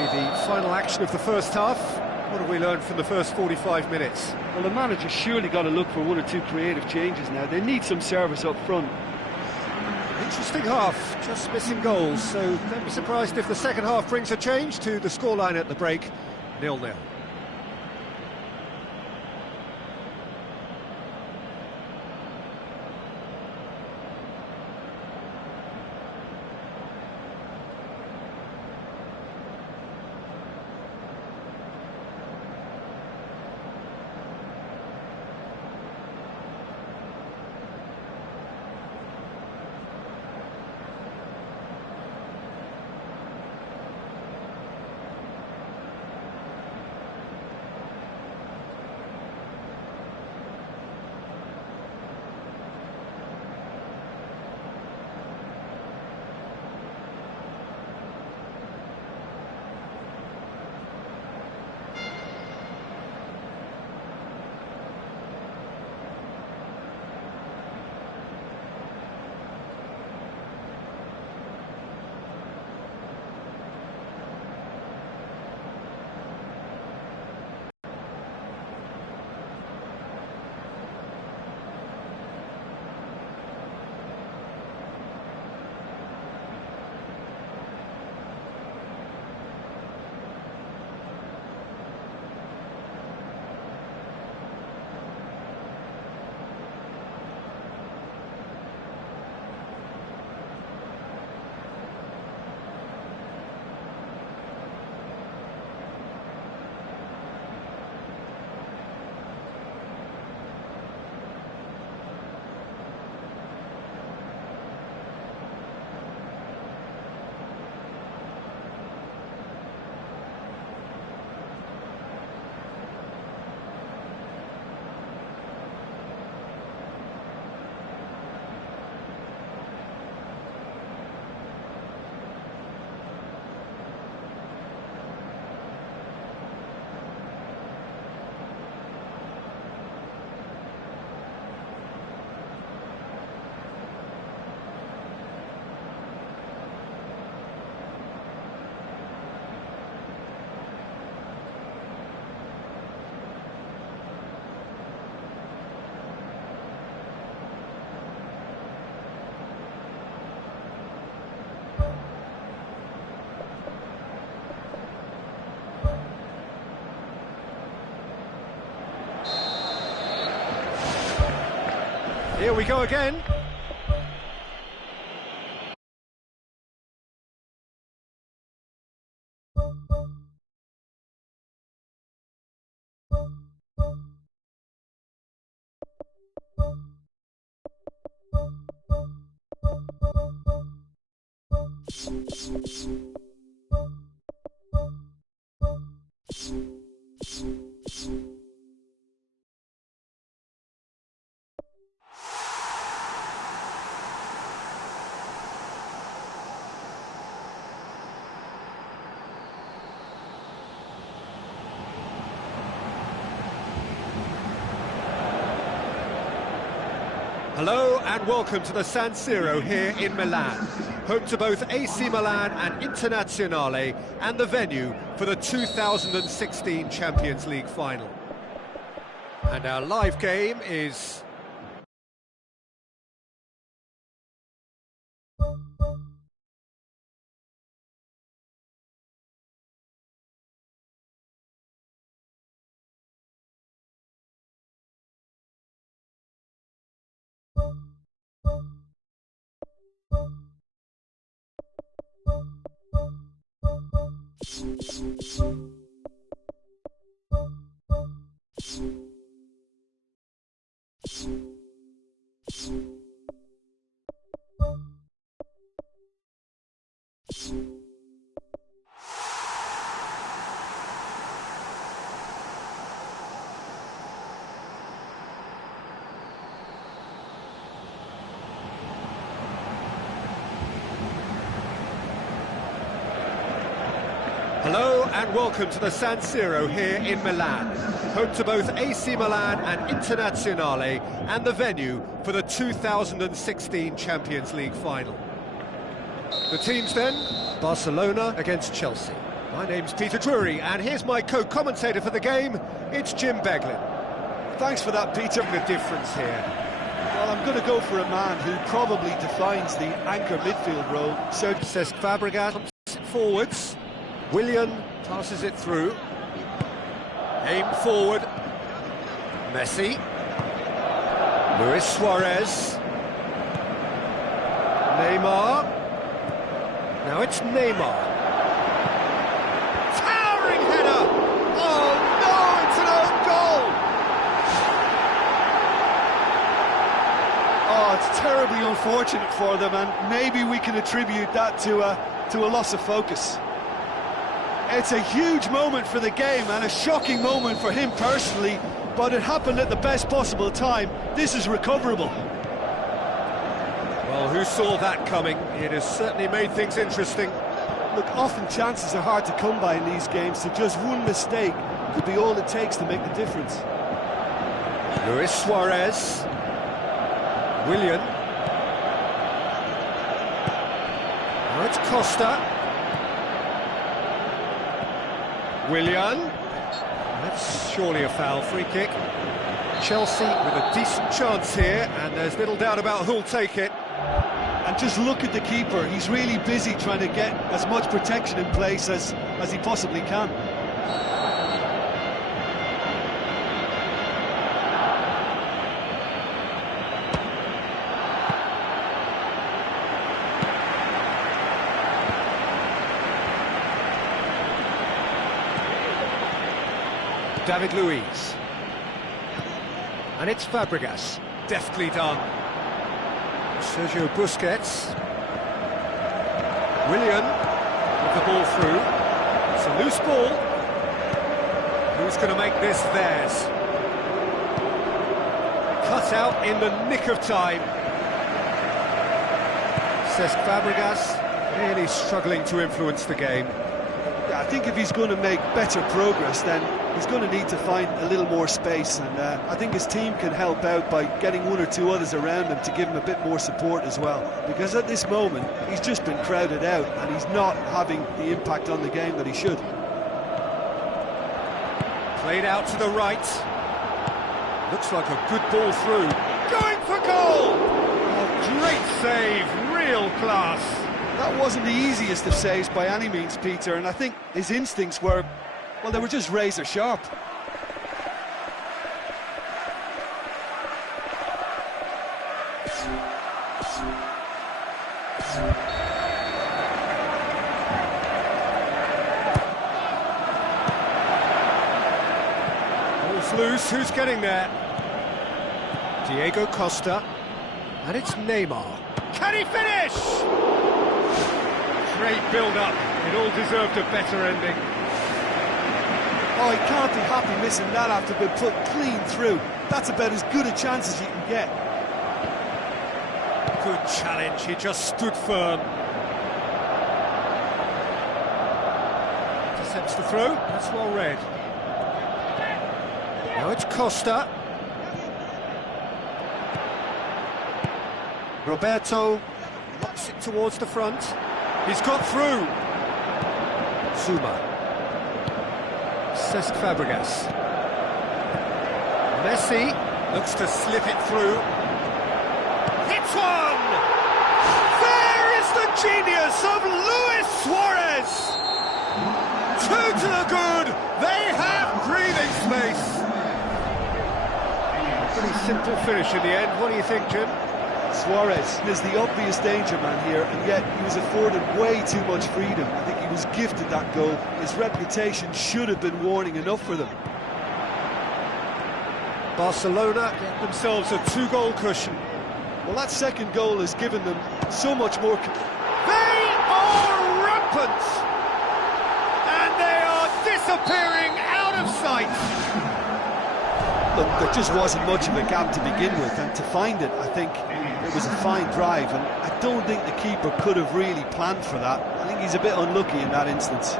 be the final action of the first half. What have we learned from the first 45 minutes? Well, the manager's surely got to look for one or two creative changes now. They need some service up front. Interesting half, just missing goals, so don't be surprised if the second half brings a change to the scoreline at the break, 0-0. Here we go again. Hello and welcome to the San Siro here in Milan, home to both AC Milan and Internazionale, and the venue for the 2016 Champions League final. And our live game is... Hello and welcome to the San Siro here in Milan, home to both AC Milan and Internazionale, and the venue for the 2016 Champions League final. The teams then, Barcelona against Chelsea. My name's Peter Drury, and here's my co-commentator for the game. It's Jim Beglin. Thanks for that, Peter. The difference here. Well, I'm going to go for a man who probably defines the anchor midfield role. So Cesc Fabregas pumps it forwards. Willian passes it through. Aim forward. Messi. Luis Suarez. Neymar. Now it's Neymar. Towering header! Oh no, it's an own goal! Oh, it's terribly unfortunate for them, and maybe we can attribute that to a loss of focus. It's a huge moment for the game and a shocking moment for him personally, but it happened at the best possible time. This is recoverable. Well, who saw that coming? It has certainly made things interesting. Look, often chances are hard to come by in these games, so just one mistake could be all it takes to make the difference. Luis Suarez. Willian. Now it's Costa. Willian. That's surely a foul. Free kick. Chelsea with a decent chance here, and there's little doubt about who'll take it. And just look at the keeper. He's really busy trying to get as much protection in place as he possibly can. David Luiz. And it's Fabregas. Deftly done. Sergio Busquets. Willian with the ball through. It's a loose ball. Who's going to make this theirs? Cut out in the nick of time. Cesc Fabregas really struggling to influence the game. Yeah, I think if he's going to make better progress, then he's going to need to find a little more space, and I think his team can help out by getting one or two others around him to give him a bit more support as well, because at this moment he's just been crowded out and he's not having the impact on the game that he should. Played out to the right. Looks like a good ball through. Going for goal! Oh, great save, real class. That wasn't the easiest of saves by any means, Peter, and I think his instincts were, well, they were just razor sharp. Ball's loose, who's getting there? Diego Costa, and it's Neymar. Can he finish? Great build-up, it all deserved a better ending. Oh, he can't be happy missing that after being put clean through. That's about as good a chance as you can get. Good challenge, he just stood firm. Intercepts the throw, that's well read. Now it's Costa. Roberto locks it towards the front. He's got through. Zuma. Cesc Fabregas. Messi looks to slip it through. Hits one! There is the genius of Luis Suarez! Two to the good! They have breathing space! Pretty simple finish in the end. What do you think, Jim? Suarez is the obvious danger man here, and yet he was afforded way too much freedom. I think he was gifted that goal. His reputation should have been warning enough for them. Barcelona get themselves a two-goal cushion. Well, that second goal has given them so much more... They are rampant! And they are disappearing out of sight! Look, there just wasn't much of a gap to begin with, and to find it, I think it was a fine drive, and I don't think the keeper could have really planned for that. I think he's a bit unlucky in that instance.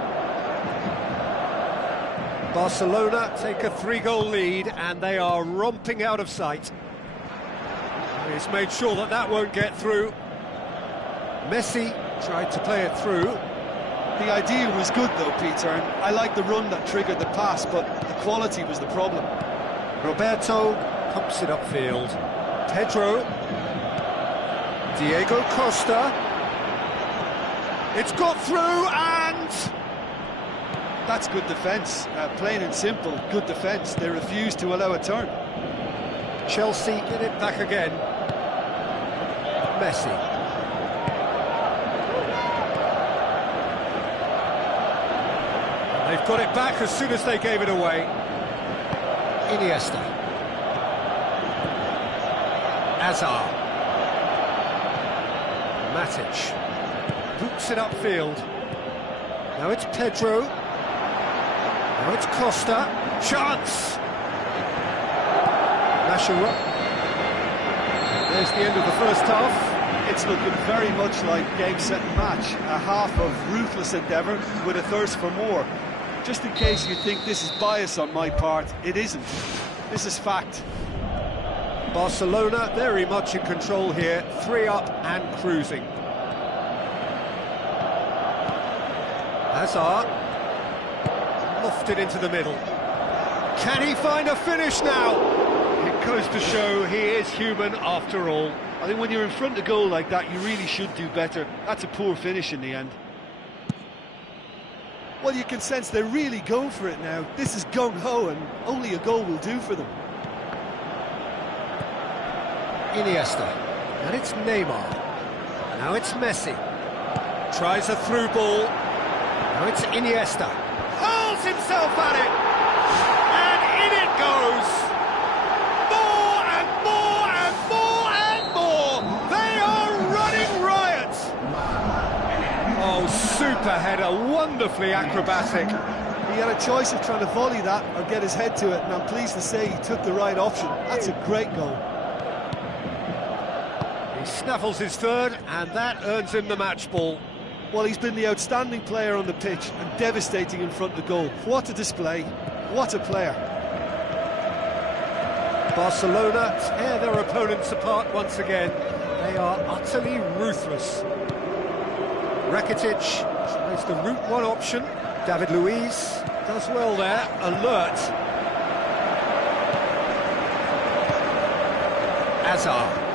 Barcelona take a three-goal lead, and they are romping out of sight. He's made sure that that won't get through. Messi tried to play it through. The idea was good though, Peter, and I like the run that triggered the pass, but the quality was the problem. Roberto pumps it upfield. Pedro. Diego Costa. It's got through and... That's good defence, plain and simple, good defence. They refused to allow a turn. Chelsea get it back again. Messi. They've got it back as soon as they gave it away. Iniesta. Azar. Matic. Boots it upfield. Now it's Pedro. Now it's Costa. Chance! Nashara. There's the end of the first half. It's looking very much like game, set and match. A half of ruthless endeavour with a thirst for more. Just in case you think this is bias on my part, it isn't. This is fact. Barcelona very much in control here, 3 up and cruising. Hazard, lofted into the middle. Can he find a finish now? It goes to show he is human after all. I think when you're in front of goal like that, you really should do better. That's a poor finish in the end. Well, you can sense they're really going for it now. This is gung-ho, and only a goal will do for them. Iniesta, and it's Neymar. Now it's Messi. Tries a through ball. Now it's Iniesta. Hurls himself at it! And in it goes! More and more and more and more! They are running riot! Oh, super header, wonderfully acrobatic. He had a choice of trying to volley that or get his head to it, and I'm pleased to say he took the right option. That's a great goal. He snaffles his third, and that earns him the match ball. Well, he's been the outstanding player on the pitch and devastating in front of goal. What a display, what a player. Barcelona tear their opponents apart once again. They are utterly ruthless. Rakitic tries the route one option. David Luiz does well there, alert. Azar.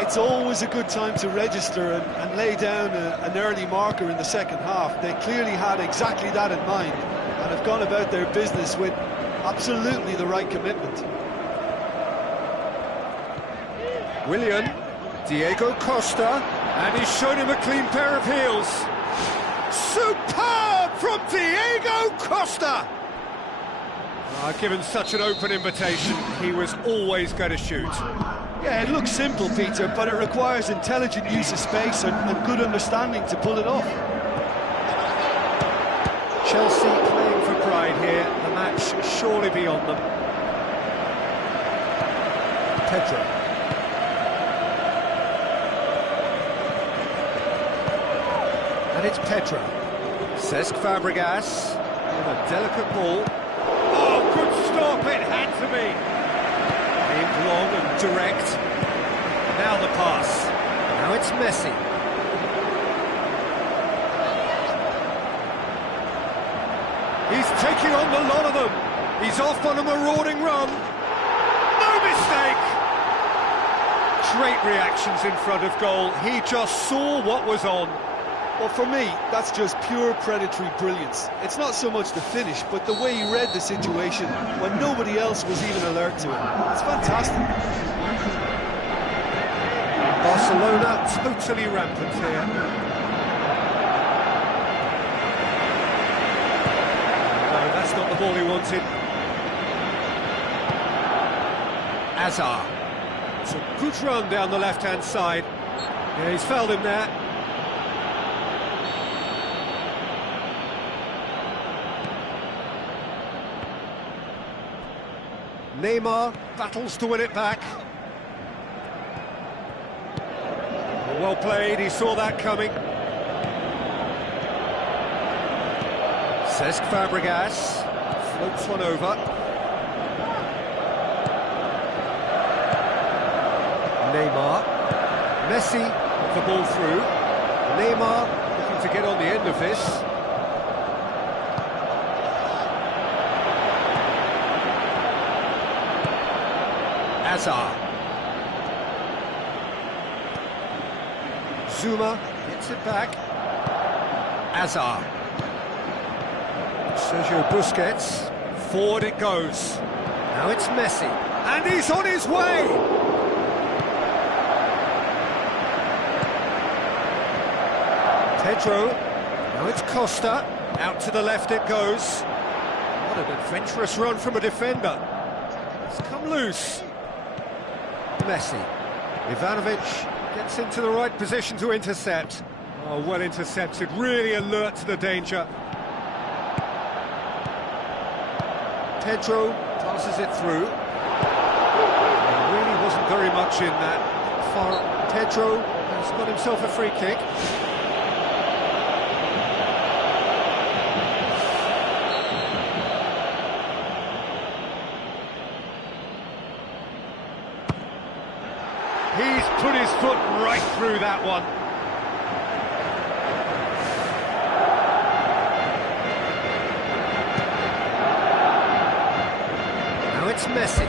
It's always a good time to register and lay down an early marker in the second half. They clearly had exactly that in mind and have gone about their business with absolutely the right commitment. Willian, Diego Costa, and he's shown him a clean pair of heels. Superb from Diego Costa! Given such an open invitation, he was always going to shoot. Yeah, it looks simple, Peter, but it requires intelligent use of space and good understanding to pull it off. Chelsea playing for pride here, the match surely beyond them. Pedro. And it's Pedro. Cesc Fabregas with a delicate ball. Oh, good stop, it had to be. Aimed long and direct. Now the pass. Now it's Messi. He's taking on the lot of them. He's off on a marauding run. No mistake! Great reactions in front of goal. He just saw what was on. Well, for me, that's just pure predatory brilliance. It's not so much the finish, but the way he read the situation when nobody else was even alert to it. It's fantastic. Barcelona totally rampant here. No, that's not the ball he wanted. Azar. It's a good run down the left-hand side. Yeah, he's fouled him there. Neymar battles to win it back. Well played, he saw that coming. Cesc Fabregas floats one over. Neymar. Messi with the ball through. Neymar looking to get on the end of this. Hazard. Zuma gets it back. Hazard. Sergio Busquets. Forward it goes. Now it's Messi. And he's on his way! Pedro. Now it's Costa. Out to the left it goes. What an adventurous run from a defender. It's come loose. Messi. Ivanovic gets into the right position to intercept. Oh, well intercepted, really alert to the danger. Pedro passes it through. There really wasn't very much in that far. Pedro has got himself a free kick. He's put his foot right through that one. Now it's Messi.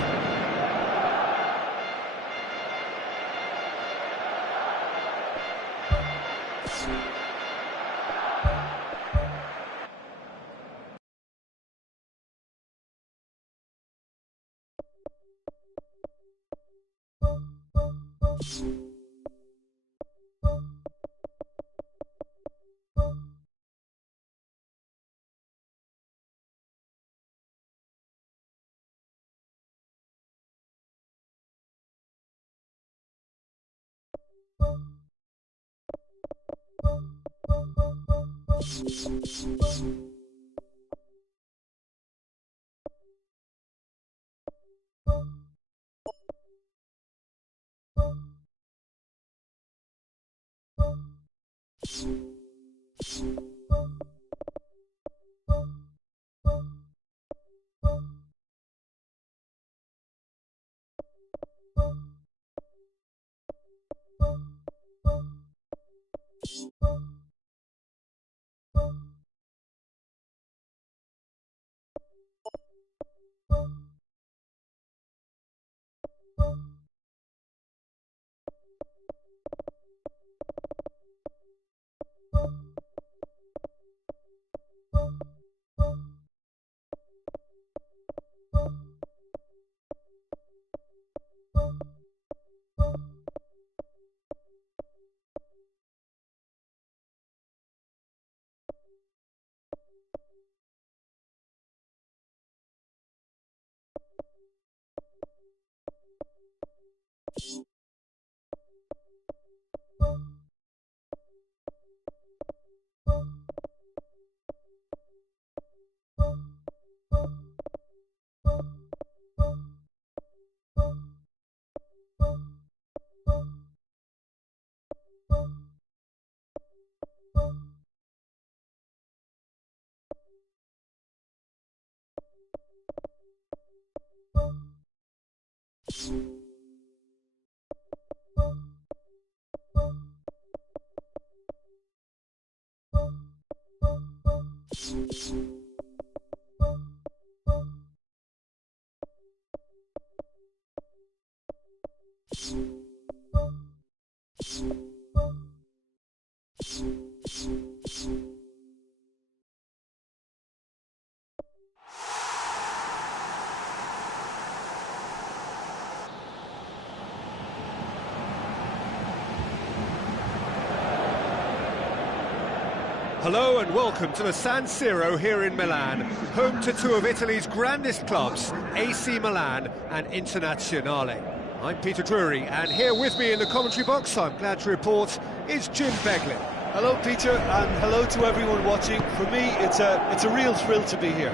Hello and welcome to the San Siro here in Milan, home to two of Italy's grandest clubs, AC Milan and Internazionale. I'm Peter Drury, and here with me in the commentary box, I'm glad to report, is Jim Beglin. Hello, Peter, and hello to everyone watching. For me, it's a real thrill to be here.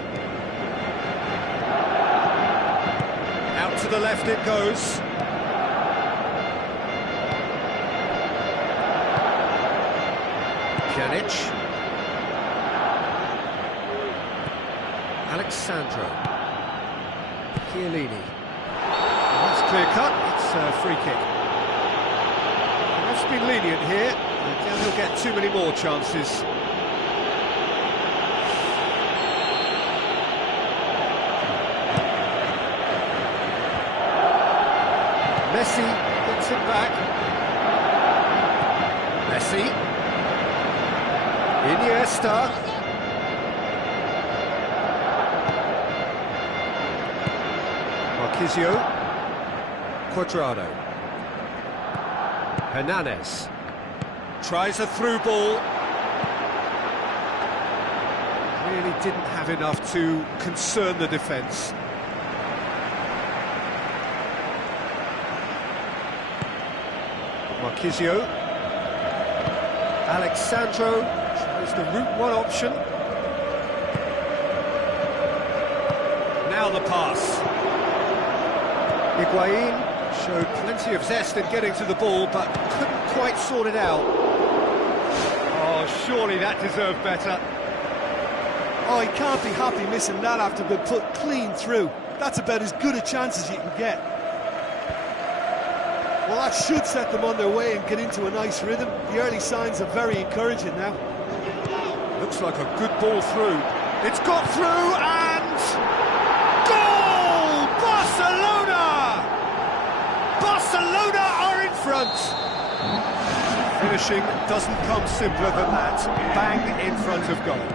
Out to the left it goes. Pjanic. Alexandro. Chiellini. That's clear cut, it's a free kick. The ref's been lenient here. I doubt he'll get too many more chances. Messi gets it back. Messi. Iniesta. Marquisio. Cuadrado. Hernandez. Tries a through ball. Really didn't have enough to concern the defence. Marquisio. Alexandro tries the route one option. Now the pass. Higuain showed plenty of zest in getting to the ball, but couldn't quite sort it out. Oh, surely that deserved better. Oh, he can't be happy missing that after being put clean through. That's about as good a chance as you can get. Well, that should set them on their way and get into a nice rhythm. The early signs are very encouraging now. Looks like a good ball through. It's got through and... goal! Barcelona! Barcelona are in front! Finishing doesn't come simpler than that. Bang in front of goal.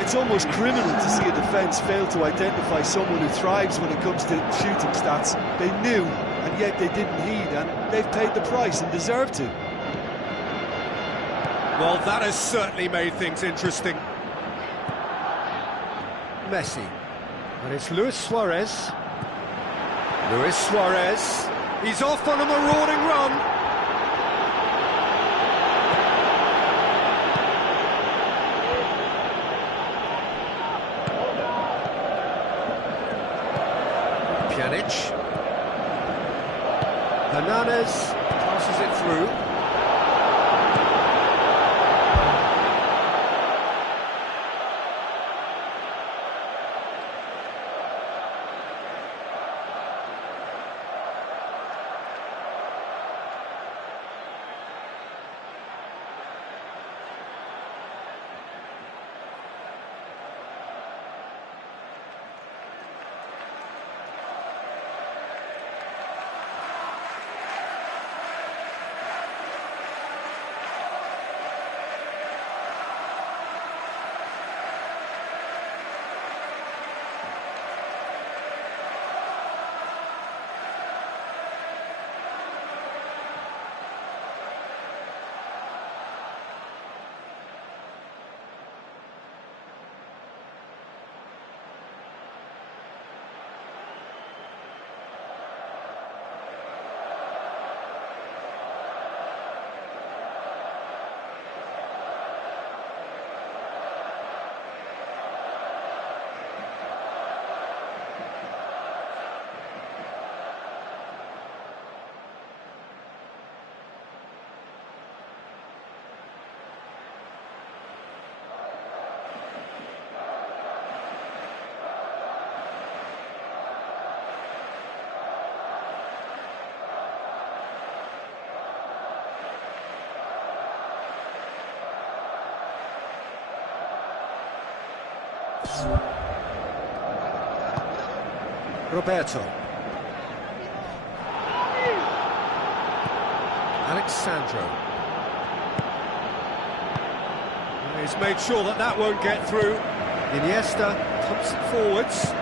It's almost criminal to see a defence fail to identify someone who thrives when it comes to shooting stats. They knew, and yet they didn't heed, and they've paid the price and deserve to. Well, that has certainly made things interesting. Messi. And it's Luis Suarez. Luis Suarez. He's off on a marauding run. Pjanic. Hernandez passes it through. Roberto. Alexandro. He's made sure that that won't get through. Iniesta pumps it forwards.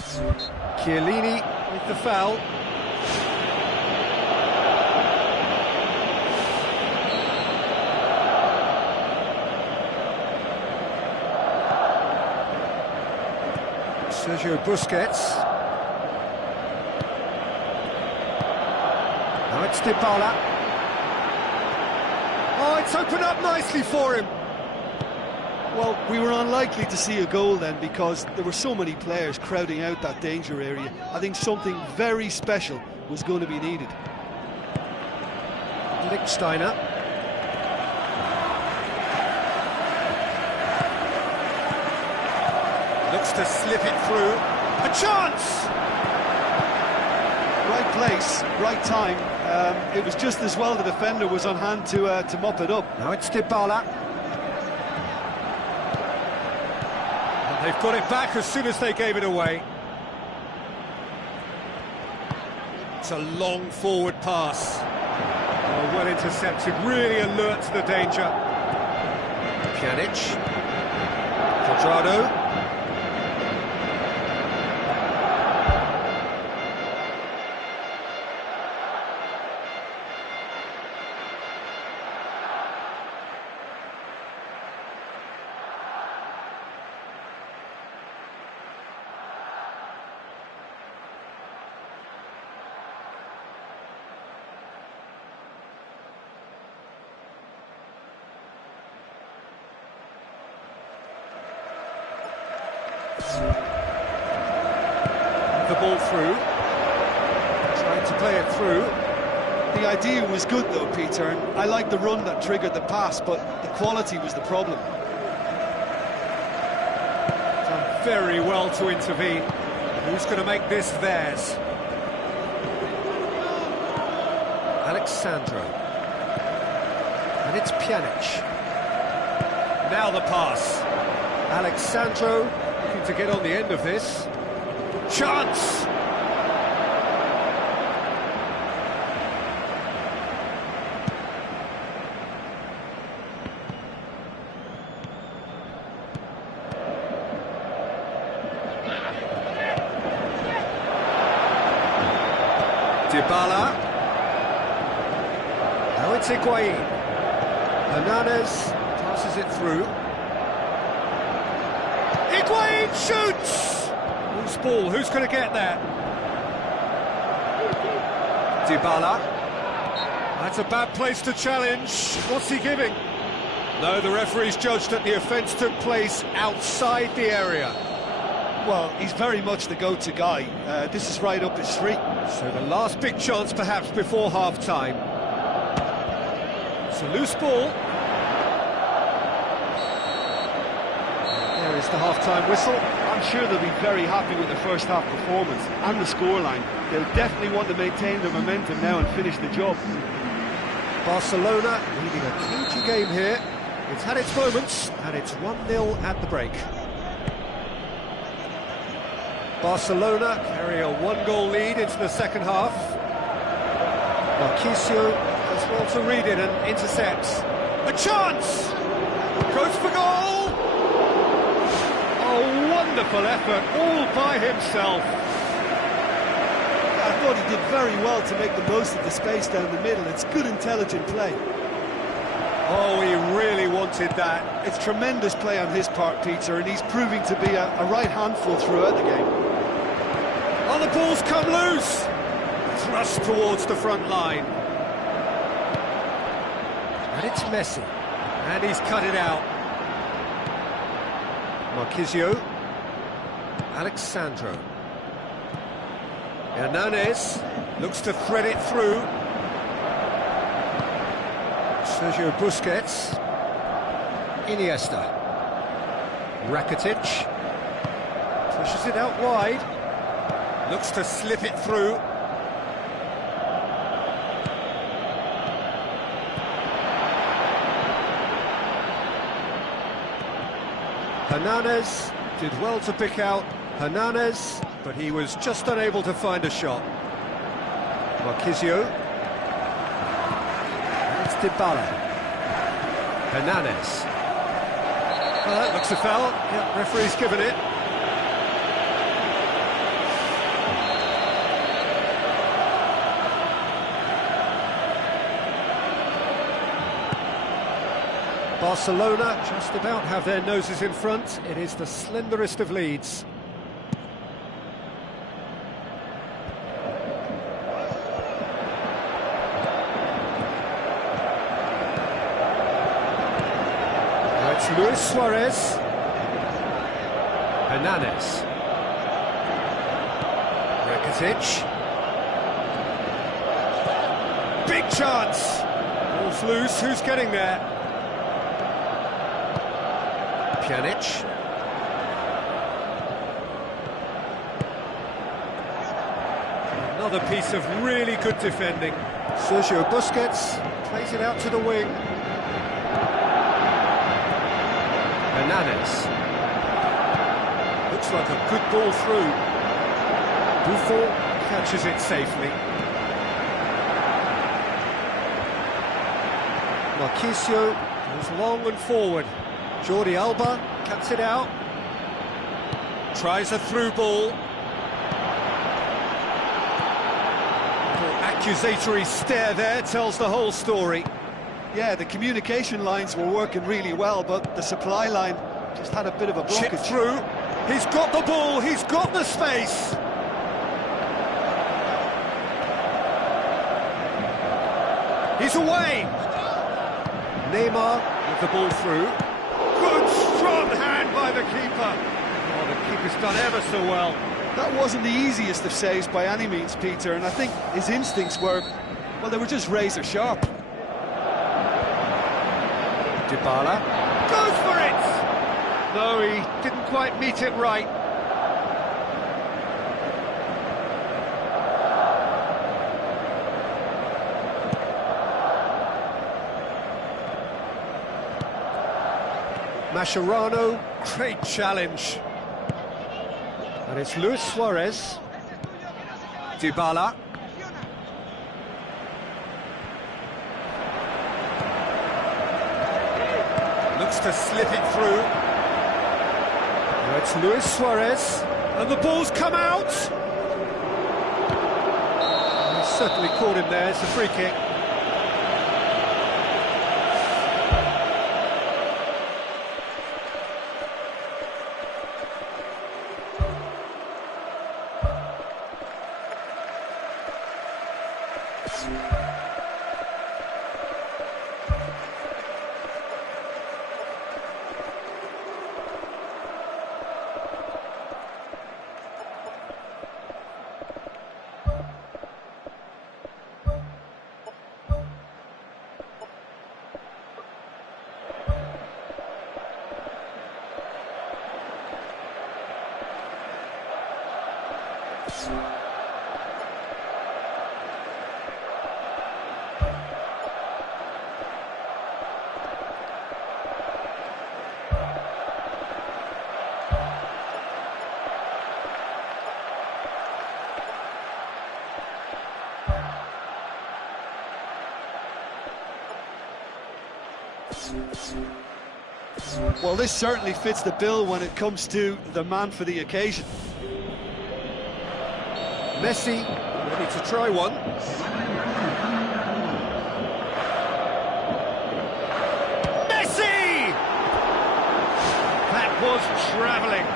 Chiellini with the foul. Sergio Busquets. Now it's Dybala. Oh, it's opened up nicely for him. Well, we were unlikely to see a goal then because there were so many players crowding out that danger area. I think something very special was going to be needed. Lichtsteiner. Looks to slip it through. A chance! Right place, right time. It was just as well the defender was on hand to mop it up. Now it's Dybala. And they've got it back as soon as they gave it away. It's a long forward pass. Oh, well intercepted, really alert to the danger. Pjanic. Quadrado. The ball through, trying to play it through. The idea was good though, Peter, and I like the run that triggered the pass, but the quality was the problem. Done very well to intervene. Who's going to make this theirs? Alexandro. And it's Pjanic. Now the pass. Alexandro looking to get on the end of this. Chance! Dybala. Now it's Higuain. Hernandez passes it through. Higuain shoots! Loose ball, who's going to get that? Dybala. That's a bad place to challenge. What's he giving? No, the referee's judged that the offence took place outside the area. Well, he's very much the go-to guy. This is right up his street. So the last big chance perhaps before half-time. It's a loose ball. There is the half-time whistle. I'm sure they'll be very happy with the first half performance and the scoreline. They'll definitely want to maintain their momentum now and finish the job. Barcelona leading a cagey game here. It's had its moments, and it's 1-0 at the break. Barcelona carry a one-goal lead into the second half. Marquisio does well to read it and intercepts. A chance! Goes for goal! Oh, wonderful effort, all by himself. I thought he did very well to make the most of the space down the middle. It's good, intelligent play. Oh, he really wanted that. It's tremendous play on his part, Peter, and he's proving to be a right handful throughout the game. Oh, the ball's come loose! Thrust towards the front line. And it's Messi. And he's cut it out. Marquisio. Alexandro. Hernandez looks to thread it through. Sergio Busquets. Iniesta. Rakitic. Pushes it out wide. Looks to slip it through. Hernandez did well to pick out Hernandez, but he was just unable to find a shot. Marquisio. And it's Dybala. Hernandez. Well, that looks a foul. Yeah, referee's given it. Barcelona just about have their noses in front. It is the slenderest of leads. Now it's Luis Suarez. Hernandez. Rakitic. Big chance! Ball's loose, who's getting there? Pjanic. Another piece of really good defending. Sergio Busquets plays it out to the wing. Hernandez. Looks like a good ball through. Buffon catches it safely. Marquisio goes long and forward. Jordi Alba cuts it out. Tries a through ball. Little accusatory stare there tells the whole story. Yeah, the communication lines were working really well, but the supply line just had a bit of a blockage. Chip through. He's got the ball. He's got the space. He's away. Neymar with the ball through. Good strong hand by the keeper. Oh, the keeper's done ever so well. That wasn't the easiest of saves by any means, Peter, and I think his instincts were, well, they were just razor sharp. Dybala goes for it! No, he didn't quite meet it right. Mascherano, great challenge. And it's Luis Suarez. Dybala. Looks to slip it through. Now it's Luis Suarez. And the ball's come out. He certainly caught him there. It's a free kick. Well, this certainly fits the bill when it comes to the man for the occasion. Messi, ready to try one. Messi! That was travelling.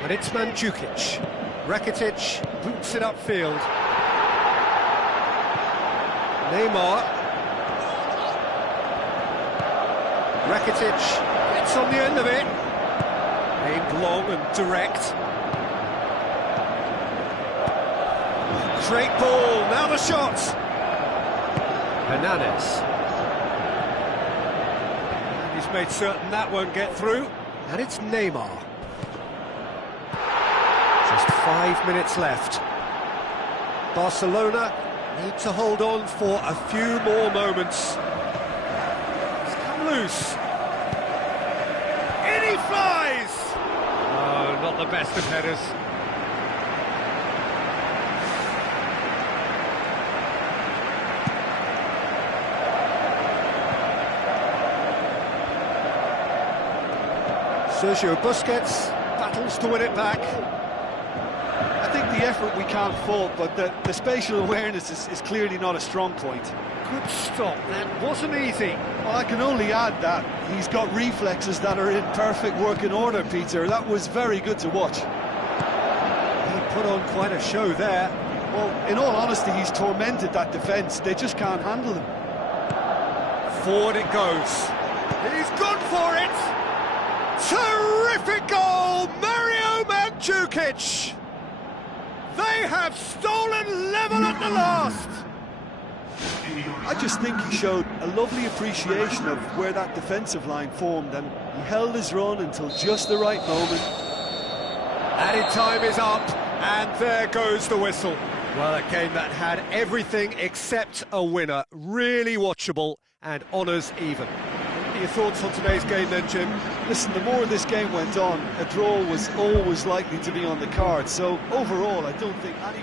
And it's Mandzukic. Rakitic boots it upfield. Neymar. Rakitic gets on the end of it. Aimed long and direct. Great ball, now the shot. Hernandez. And he's made certain that won't get through. And it's Neymar. Just 5 minutes left. Barcelona need to hold on for a few more moments. It's come loose. In he flies! Oh, not the best of headers. Sergio Busquets battles to win it back. I think the effort we can't fault, but the spatial awareness is clearly not a strong point. Good stop, that wasn't easy. Well, I can only add that he's got reflexes that are in perfect working order, Peter. That was very good to watch. He put on quite a show there. Well, in all honesty, he's tormented that defence. They just can't handle him. Forward it goes. He's gone for it! Terrific goal, Mario Mandzukic! They have stolen level at the last! I just think he showed a lovely appreciation of where that defensive line formed, and he held his run until just the right moment. Added time is up, and there goes the whistle. Well, a game that had everything except a winner. Really watchable and honours even. What are your thoughts on today's game then, Jim? Listen, the more this game went on, a draw was always likely to be on the card. So overall, I don't think any...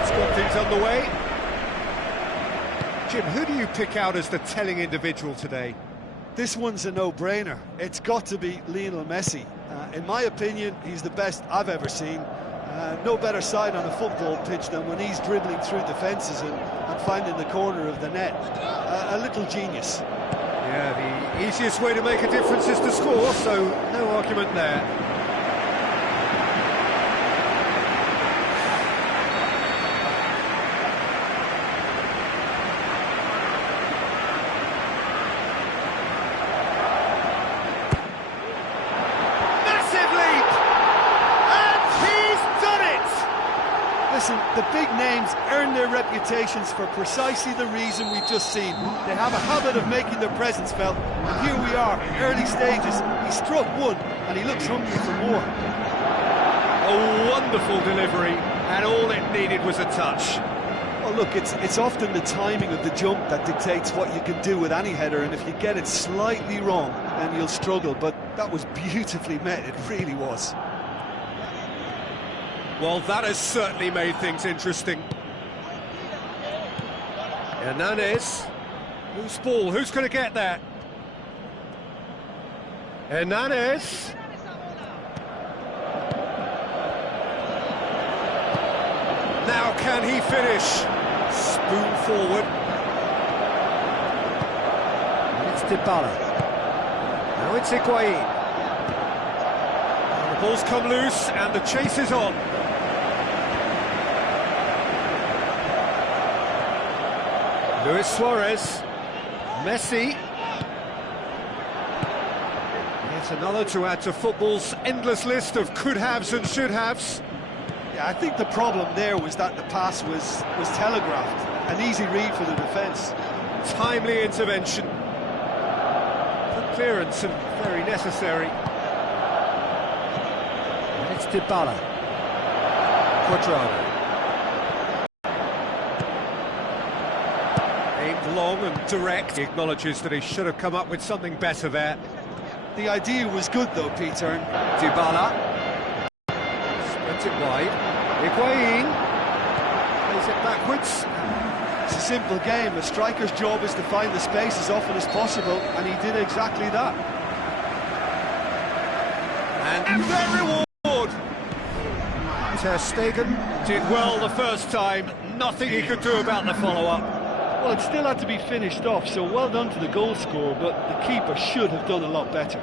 It's got things underway. Jim, who do you pick out as the telling individual today? This one's a no-brainer. It's got to be Lionel Messi. In my opinion, he's the best I've ever seen. No better side on a football pitch than when he's dribbling through defences and finding the corner of the net. A little genius. Yeah, the easiest way to make a difference is to score, so no argument there. Listen, the big names earn their reputations for precisely the reason we've just seen. They have a habit of making their presence felt, and here we are, early stages. He struck one, and he looks hungry for more. A wonderful delivery, and all it needed was a touch. Well, look, it's often the timing of the jump that dictates what you can do with any header, and if you get it slightly wrong, then you'll struggle, but that was beautifully met, it really was. Well, that has certainly made things interesting. Hernandez. Loose ball, who's going to get that? Hernandez. Now can he finish? Spoon forward. And it's Dybala. Now it's Higuain. And the ball's come loose and the chase is on. Luis Suarez, Messi. Yet another to add to football's endless list of could-haves and should-haves. Yeah, I think the problem there was that the pass was telegraphed. An easy read for the defence. Timely intervention. Good clearance and very necessary. And it's Dybala. Quadrado. Aimed long and direct. He acknowledges that he should have come up with something better there. The idea was good though, Peter. Dybala. Spreads it wide. Higuain. Plays it backwards. It's a simple game. A striker's job is to find the space as often as possible, and he did exactly that. And their reward! Ter Stegen did well the first time. Nothing he could do about the follow-up. Well, it still had to be finished off, so well done to the goal scorer, but the keeper should have done a lot better.